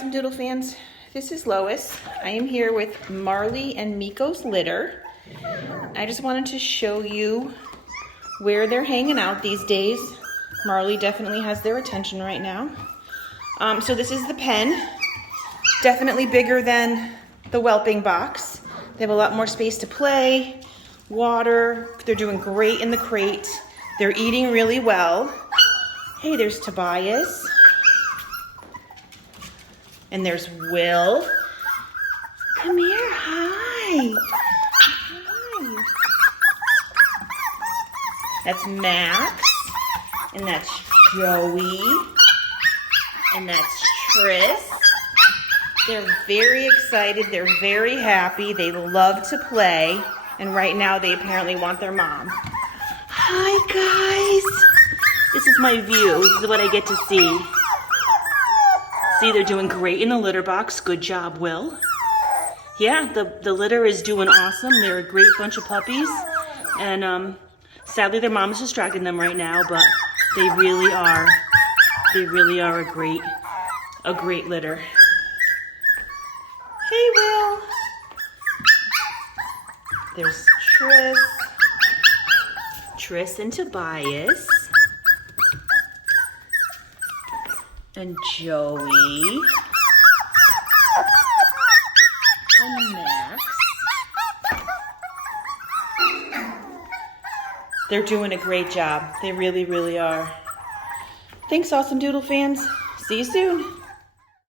Awesome Doodle fans, this is Lois. I am here with Marley and Miko's litter. I just wanted to show you where they're hanging out these days. Marley definitely has their attention right now. So this is the pen. Definitely bigger than the whelping box. They have a lot more space to play, water. They're doing great in the crate. They're eating really well. Hey, there's Tobias. And there's Will. Come here, hi. Hi. That's Max. And that's Joey. And that's Tris. They're very excited. They're very happy. They love to play. And right now they apparently want their mom. Hi, guys. This is my view. This is what I get to see. See, they're doing great in the litter box. Good job, Will. Yeah, the litter is doing awesome. They're a great bunch of puppies. And sadly, their mom is distracting them right now, but they really are a great litter. Hey, Will. There's Tris and Tobias. And Joey. And Max. They're doing a great job. They really, really are. Thanks, Awesome Doodle fans. See you soon.